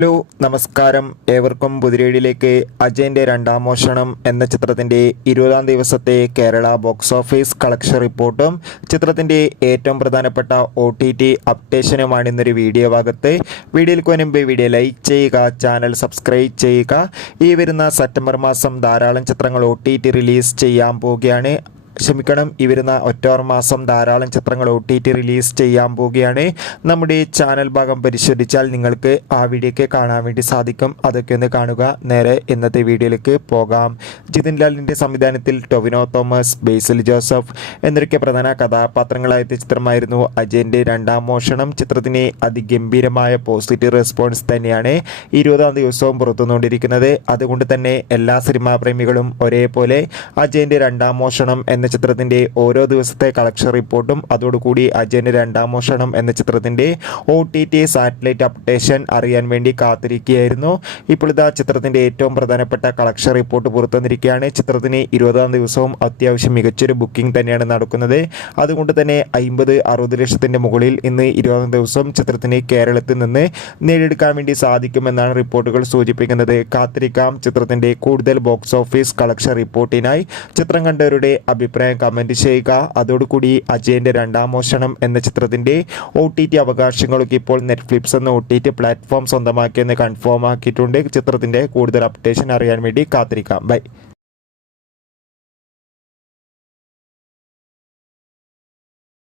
Hello നമസ്കാരം. ഏവർക്കും പുതിരേടിയിലേക്ക്. അജയൻ്റെ രണ്ടാം മോഷണം എന്ന ചിത്രത്തിൻ്റെ 20-ാം ദിവസത്തെ കേരള ബോക്സ് ഓഫീസ് കളക്ഷൻ റിപ്പോർട്ടും ചിത്രത്തിൻ്റെ ഏറ്റവും പ്രധാനപ്പെട്ട OTT അപ്ഡേഷനുമാണ് ഇന്നൊരു വീഡിയോ ഭാഗത്ത്. വീഡിയോയ്ക്ക് മുൻപ് വീഡിയോ ലൈക്ക് ചെയ്യുക, ചാനൽ സബ്സ്ക്രൈബ് ചെയ്യുക. ഈ വരുന്ന സെപ്റ്റംബർ മാസം ധാരാളം ചിത്രങ്ങൾ OTT റിലീസ് ചെയ്യാൻ പോവുകയാണ്. ഈ വരുന്ന ഒക്ടോബർ മാസം ധാരാളം ചിത്രങ്ങൾ OTT റിലീസ് ചെയ്യാൻ പോവുകയാണ്. നമ്മുടെ ചാനൽ ഭാഗം പരിശോധിച്ചാൽ നിങ്ങൾക്ക് ആ വീഡിയോയ്ക്ക് കാണാൻ വേണ്ടി സാധിക്കും. അതൊക്കെ ഒന്ന് കാണുക. നേരെ ഇന്നത്തെ വീഡിയോയിലേക്ക് പോകാം. ജിതിൻ ലാലിൻ്റെ സംവിധാനത്തിൽ ടൊവിനോ തോമസ്, ബേസിൽ ജോസഫ് എന്നൊക്കെ പ്രധാന കഥാപാത്രങ്ങളായ ചിത്രമായിരുന്നു അജയൻ്റെ രണ്ടാം മോഷണം. ചിത്രത്തിന് അതിഗംഭീരമായ പോസിറ്റീവ് റെസ്പോൺസ് തന്നെയാണ് 20-ാം ദിവസവും പുറത്തുകൊണ്ടിരിക്കുന്നത്. അതുകൊണ്ട് തന്നെ എല്ലാ സിനിമാ പ്രേമികളും ഒരേപോലെ അജയൻ്റെ രണ്ടാം മോഷണം എന്ന ചിത്രത്തിൻ്റെ ഓരോ ദിവസത്തെ കളക്ഷൻ റിപ്പോർട്ടും അതോടുകൂടി അജയൻ്റെ രണ്ടാം മോഷണം എന്ന ചിത്രത്തിൻ്റെ OTT സാറ്റലൈറ്റ് അപ്ഡേഷൻ അറിയാൻ വേണ്ടി കാത്തിരിക്കുകയായിരുന്നു. ഇപ്പോൾ ഇതാ ചിത്രത്തിൻ്റെ ഏറ്റവും പ്രധാനപ്പെട്ട കളക്ഷൻ റിപ്പോർട്ട് പുറത്തുവന്നിരിക്കുകയാണ്. ചിത്രത്തിന് 20-ാം ദിവസവും അത്യാവശ്യം മികച്ചൊരു ബുക്കിംഗ് തന്നെയാണ് നടക്കുന്നത്. അതുകൊണ്ട് തന്നെ 50-60 ലക്ഷത്തിൻ്റെ മുകളിൽ ഇന്ന് 20-ാം ദിവസം ചിത്രത്തിന് കേരളത്തിൽ നിന്ന് നേടിയെടുക്കാൻ വേണ്ടി സാധിക്കുമെന്നാണ് റിപ്പോർട്ടുകൾ സൂചിപ്പിക്കുന്നത്. കാത്തിരിക്കാം ചിത്രത്തിൻ്റെ കൂടുതൽ ബോക്സ് ഓഫീസ് കളക്ഷൻ റിപ്പോർട്ടിനായി. ചിത്രം കണ്ടവരുടെ അഭിപ്രായം കമൻറ്റ് ചെയ്യുക. അതോടുകൂടി അജയൻ്റെ രണ്ടാം മോഷണം എന്ന ചിത്രത്തിൻ്റെ OTT അവകാശങ്ങളൊക്കെ ഇപ്പോൾ നെറ്റ്ഫ്ലിക്സ് എന്ന OTT പ്ലാറ്റ്ഫോം സ്വന്തമാക്കിയെന്ന് കൺഫേം ആക്കിയിട്ടുണ്ട്. ചിത്രത്തിൻ്റെ കൂടുതൽ അപ്ഡേഷൻ അറിയാൻ വേണ്ടി കാത്തിരിക്കാം. ബൈ.